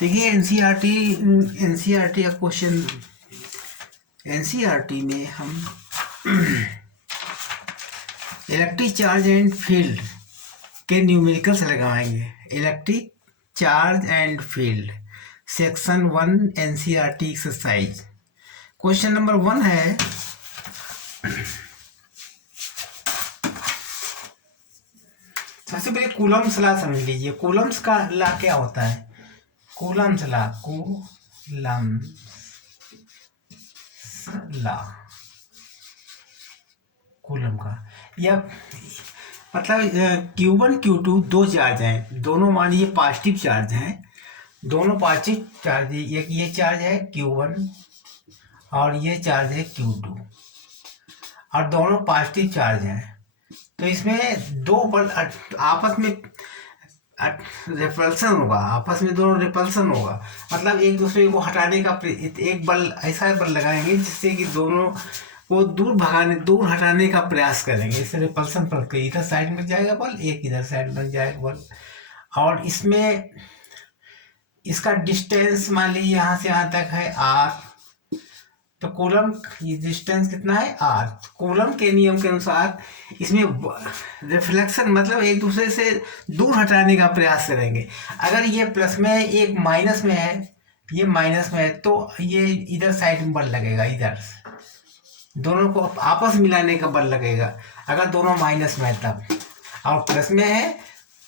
देखिए एनसीईआरटी का question, NCERT में हम इलेक्ट्रिक चार्ज एंड फील्ड के न्यूमेरिकल्स लगाएंगे। Electric charge and field, section 1 NCERT exercise. Question number 1 है, सबसे पहले कूलम्स लॉ समझ लीजिए। कूलम्स का लॉ क्या होता है? कूलम्स लॉ, कूलम का, या मतलब Q1 Q2 दो चार्ज हैं, दोनों मान लीजिए पॉजिटिव चार्ज हैं, दोनों पॉजिटिव चार्ज, एक ये चार्ज है Q1 और ये चार्ज है Q2, और दोनों पॉजिटिव चार्ज हैं। तो इसमें दो बल आपस में रिपल्सन होगा, आपस में दोनों रिपल्सन होगा, मतलब एक दूसरे को हटाने का एक बल, ऐसा बल लगाएंगे जिससे कि दोनों को दूर हटाने का प्रयास करेंगे। इससे रिपल्सन पर इधर साइड में जाएगा बल, एक इधर साइड में जाएगा बल। और इसमें इसका डिस्टेंस मान लीजिए यहाँ से यहाँ तक है r, तो कूलम डिस्टेंस कितना है r। कूलम के नियम के अनुसार इसमें रिफ्लेक्शन मतलब एक दूसरे से दूर हटाने का प्रयास करेंगे। अगर ये प्लस में है, एक माइनस में है, ये माइनस में है, तो ये इधर साइड में बल लगेगा, इधर दोनों को आपस मिलाने का बल लगेगा। अगर दोनों माइनस में है तब, और प्लस में है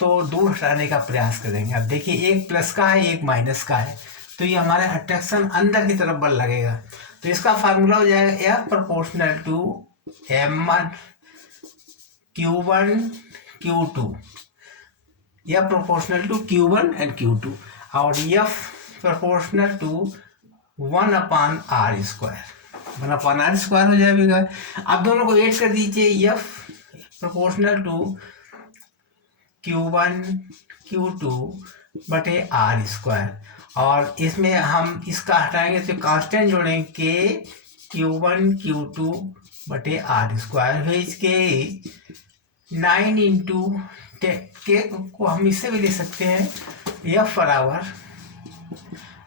तो दूर हटाने का प्रयास करेंगे। अब देखिए एक प्लस का है, एक माइनस का है, तो ये हमारे अट्रैक्शन अंदर की तरफ बल लगेगा। तो इसका फार्मूला हो जाएगा F proportional to M1 Q1 Q2, F proportional to Q1 and Q2, और F proportional to 1/r², 1/r² हो जाएगा। अब दोनों को ऐड कर दीजिए, F proportional to Q1 Q2 बटे r², और इसमें हम इसका हटाएंगे तो कांस्टेंट जोड़ेंगे Q1 Q2 बटे r², भेज के 9 इंटू के को हम इससे भी ले सकते हैं, F बराबर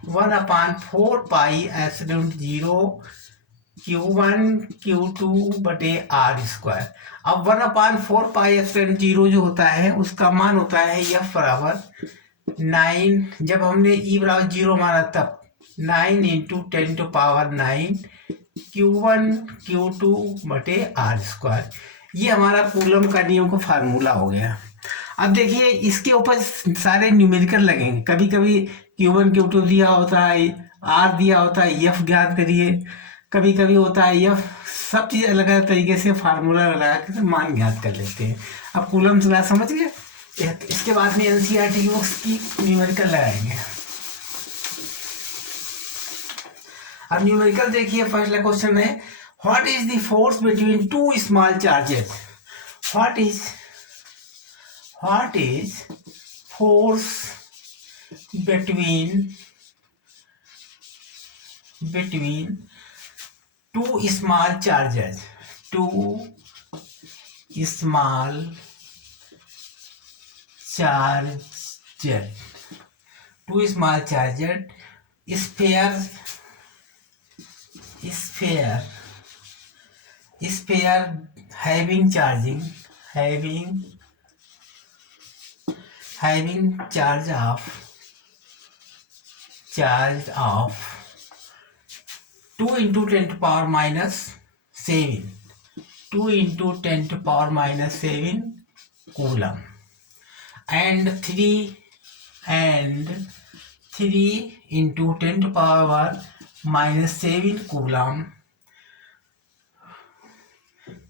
1/4 पाई एप्सिलॉन 0 Q1 Q2 बटे r²। अब 1/4 पाई एप्सिलॉन 0 जो होता है उसका मान होता है F बराबर 9, जब हमने E बराबर 0 माना तब 9 इंटू 10⁹ Q1 Q2 बटे r²। ये हमारा कूलम का नियम का फार्मूला हो गया। अब देखिए इसके ऊपर सारे न्यूमेरिकल लगेंगे। कभी कभी Q1 Q2 दिया होता है, R दिया होता है, F ज्ञात करिए, कभी कभी होता है F, सब चीज़ अलग अलग तरीके से फार्मूला लगा के मान ज्ञात कर लेते हैं। अब कूलम से बात समझ गए। इसके बाद में एनसीईआरटी की बुक्स की न्यूमेरिकल लगाएंगे। अब न्यूमेरिकल देखिए, पहला क्वेश्चन है, what is the force between two small charges? What is force between two small charges, sphere having charge of 2 into 10⁻⁷, 2 into 10⁻⁷ coulomb, and 3 into 10⁻⁷ coulomb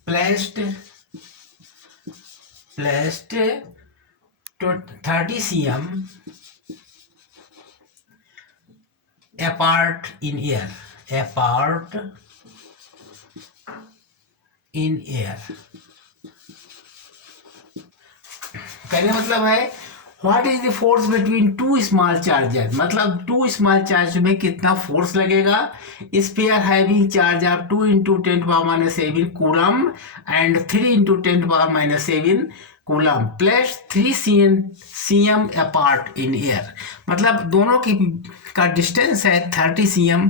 placed 30 cm apart in air, कहने मतलब है what is the force between two small charges, मतलब two small charge में कितना force लगेगा। Sphere having charge of 2 into 10⁻7 coulomb and 3 into 10⁻7 coulomb plus 3 cm apart in air, मतलब दोनों की का डिस्टेंस है 30 cm।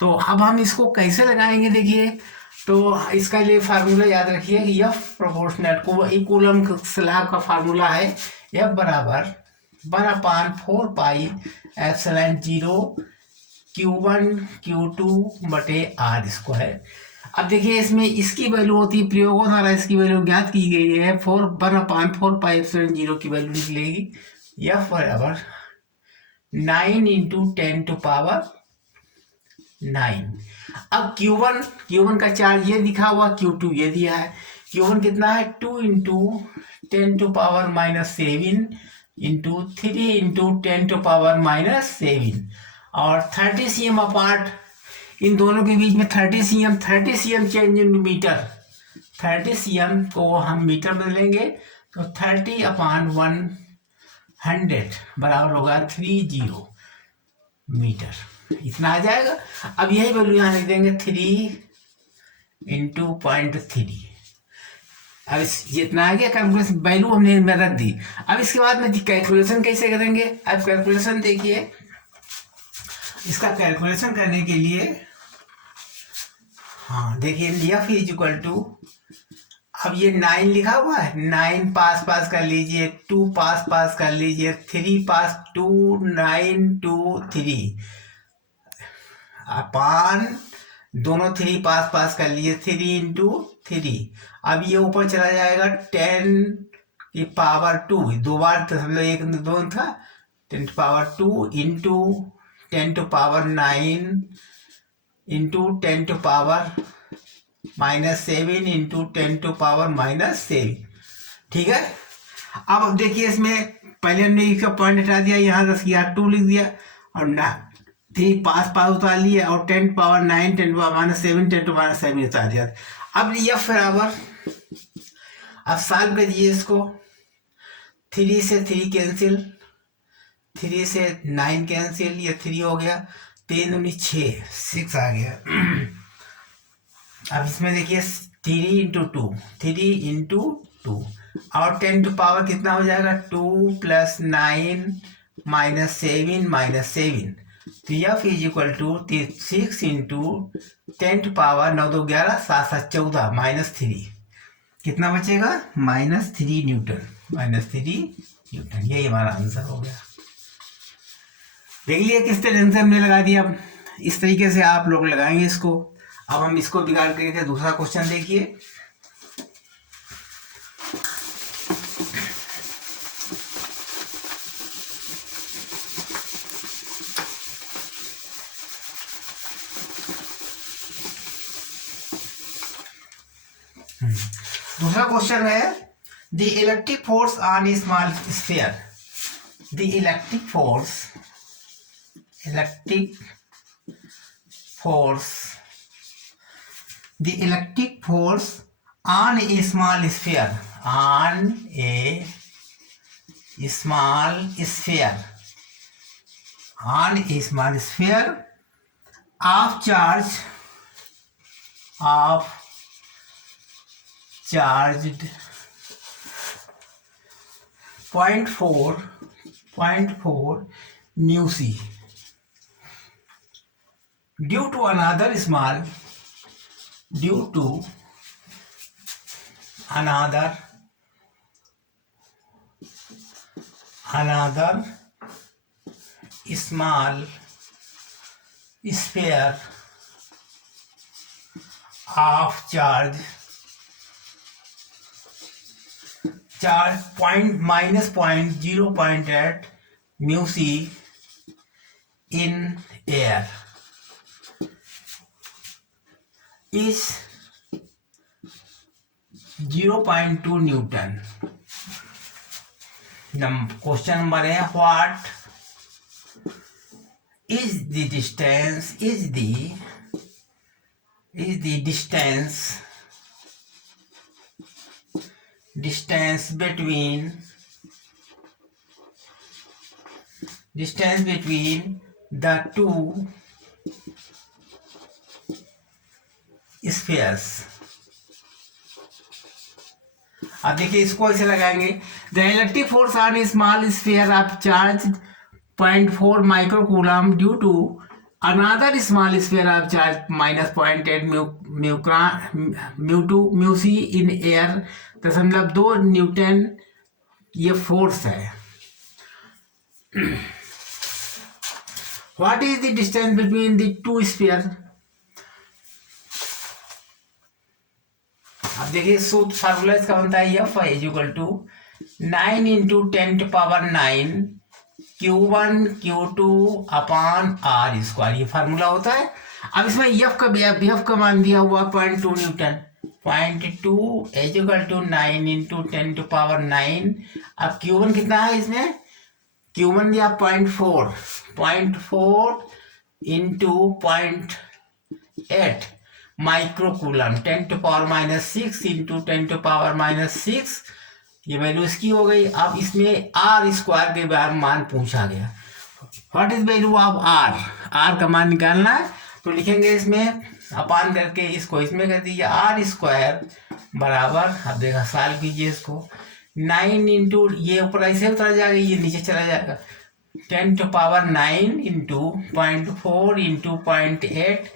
तो अब हम इसको कैसे लगाएंगे, देखिए तो इसका लिए फार्मूला याद रखिए कि एफ प्रोपोर्शनल कूलम स्लैब का फार्मूला है एफ बराबर 1/4 पाई एप्सिलॉन 0 Q1 Q2 बटे R स्क्वायर। अब देखिए इसमें इसकी वैल्यू होती है, प्रयोगों द्वारा इसकी वैल्यू ज्ञात की गई है, 1/4 पाई एप्सिलॉन 0 की वैल्यू निकलेगी एफ बराबर 9 इंटू 10⁻9। अब Q1 का चार्ज ये दिखा हुआ, Q2 ये दिया है। Q1 कितना है 2 इंटू 10⁻7 इंटू 3 इंटू 10⁻7 और 30 cm अपार्ट, इन दोनों के बीच में 30 cm change in metre, 30 cm को हम मीटर में लेंगे तो 30/100 बराबर होगा 30 मीटर, इतना आ जाएगा। अब यही वैल्यू यहाँ लिख देंगे 3 इंटू 0.3। अब इतना आ गया, कैलकुलेशन वैल्यू हमने में रख दी। अब इसके बाद में कैलकुलेशन कैसे करेंगे, अब कैलकुलेशन देखिए, इसका कैलकुलेशन करने के लिए हाँ देखिए एफ इज इक्वल टू, अब ये 9 लिखा हुआ है, 9 पास कर लीजिए, 2 पास कर लीजिए, 3 पास 2 9 2 3 अपान दोनों 3 पास कर लिए 3 इंटू 3। अब ये ऊपर चला जाएगा 10⁻2, दो बार दशमलव 1 2 था, 10⁻2 इंटू 10⁻9 इंटू 10⁻7 इंटू 10⁻7। ठीक है। अब देखिए इसमें पहले हमने इसका पॉइंट हटा दिया, यहाँ 10 किया 2 लिख दिया और ना 3 पास उतार लिया और 10⁻9 10⁻7 10⁻7 उतार दिया। अब एफ बराबर, अब सॉल्व करिए इसको, 3 से 3 कैंसिल, 3 से 9 कैंसिल, ये 3 हो गया, 3 दूनी 6 आ गया। अब इसमें देखिए 3 इंटू 2 3 इंटू 2 और 10 टू पावर कितना हो जाएगा 2 + 9 - 7 तो F is equal to 6 into 10 to power 9 2 11 7 7 14 -3, कितना बचेगा -3 न्यूटन, यही हमारा आंसर हो गया। देख लिया किस तरीके से हमने लगा दिया, इस तरीके से आप लोग लगाएंगे इसको। अब हम इसको बिगाड़ करके दूसरा क्वेश्चन देखिए। दूसरा क्वेश्चन है the electric force on A small sphere, the electric force on a small sphere, of charged 0.4 μc due to another small sphere of charge -0.8 μc in air is 0.2 newton. Question number है what is the distance between distance between the two spheres. अब देखिए इसको ऐसे लगाएंगे, the electric force on small sphere of charge 0.4 microcoulomb due to another small sphere of charge -0.8 mu C in air 0.2 newton, ये force है। What is the distance between the two sphere. अब देखिए सूत्र फार्मूला इसका बनता है F is equal to 9 into 10⁹ Q1 Q2 upon R square, ये formula होता है। अब इसमें एफ का मान दिया हुआ 0.2 newton, 0.2 is equal to 9 into 10⁹। अब Q1 कितना है इसमें, Q1 दिया 0.4 इंटू 0.8 माइक्रोकूलम, 10⁻⁶ इंटू 10⁻⁶, ये वैल्यू इसकी हो गई। अब इसमें आर स्क्वायर के बारे में मान पूछा गया, what is value of R का मान निकालना है। तो लिखेंगे इसमें अपान करके इसको इसमें कर दीजिए, आर स्क्वायर बराबर, अब देखा सॉल्व कीजिए इसको, 9 इंटू ये ऊपर ऐसे उतर जाएगा, ये नीचे चला जाएगा, 10⁹ इंटू 0.4 इंटू 0.8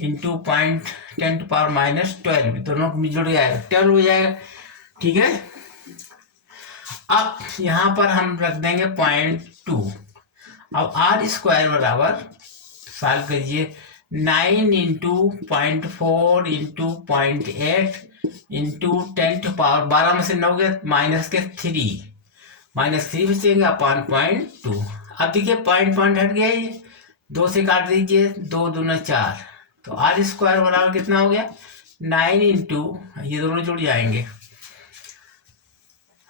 इंटू 10⁻⁻12, दोनों जुड़ जाएगा, 12 हो जाएगा, ठीक है। अब यहाँ पर हम रख देंगे 0.2। अब आर स्क्वायर बराबर सॉल्व करिए, 9 इंटू 0.4 इंटू 0.8 इंटू 10⁻12 में से 9 के -3 बचेंगे अपॉन 0.2। अब देखिए पॉइंट हट गया, ये 2 से काट दीजिए, 2 दूना 4, तो आर स्क्वायर बराबर कितना हो गया, 9 इंटू, ये दोनों जुड़ जाएंगे,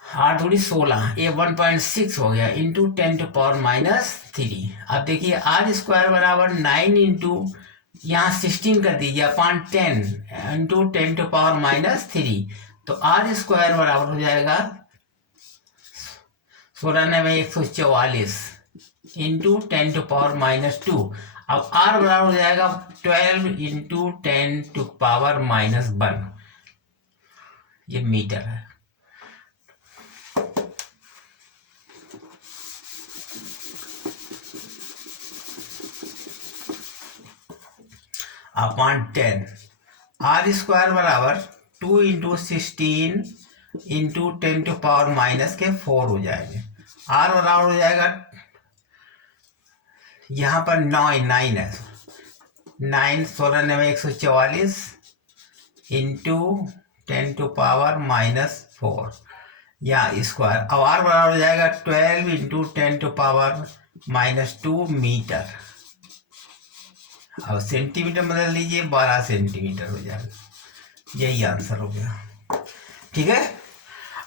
8 दूनी 16, ये 1.6 हो गया, इंटू 10⁻⁻3। अब देखिए आर स्क्वायर बराबर 9 इंटू, यहाँ 16 कर दीजिए अपॉन 10 इंटू 10⁻⁻3, तो आर स्क्वायर बराबर हो जाएगा 144 इंटू 10⁻⁻2। अब आर बराबर हो जाएगा 12 इंटू 10⁻⁻1, ये मीटर है। अपॉन 10, आर स्क्वायर बराबर 2 इंटू 16 इंटू 10⁻⁻4 हो जाएंगे। आर बराबर हो जाएगा, यहाँ पर 9 है, 9 16 में 144 इंटू 10⁻⁻4 या स्क्वायर। अब आर बराबर हो जाएगा 12 इंटू 10⁻⁻2 मीटर। अब सेंटीमीटर बदल लीजिए, 12 सेंटीमीटर हो जाएगा, यही आंसर हो गया, ठीक है।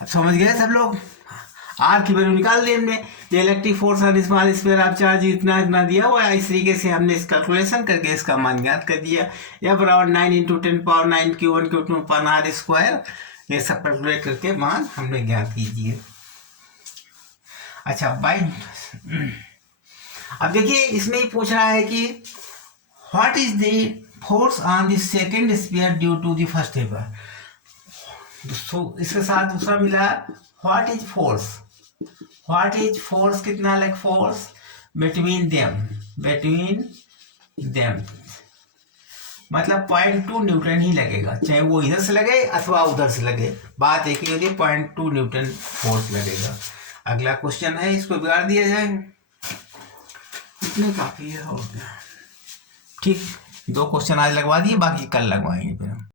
अब समझ गए सब लोग, आर की वैल्यू निकाल दी हमने, electric force on small sphere of charge इतना दिया हुआ है, इस तरीके से हमने इस कैलकुलेशन करके इसका मान ज्ञात कर दिया। यह बराबर 9 into 10⁻9 Q1 Q2 upon R square, ये सब कैलकुलेट करके मान हमने ज्ञात कीजिए। अच्छा बाई, अब देखिए इसमें ही पूछ रहा है कि what is the force on the second sphere due to the first sphere. इसके साथ दूसरा मिला, व्हाट इज फोर्स कितना लाइक फोर्स बिटवीन देम, मतलब 0.2 न्यूटन ही लगेगा, चाहे वो इधर से लगे अथवा उधर से लगे, बात एक ही होगी, 0.2 न्यूटन फोर्स लगेगा। अगला क्वेश्चन है, इसको बिगाड़ दिया जाए, इतने काफी है, हो गया, ठीक। 2 क्वेश्चन आज लगवा दिए, बाकी कल लगवाएंगे फिर हम।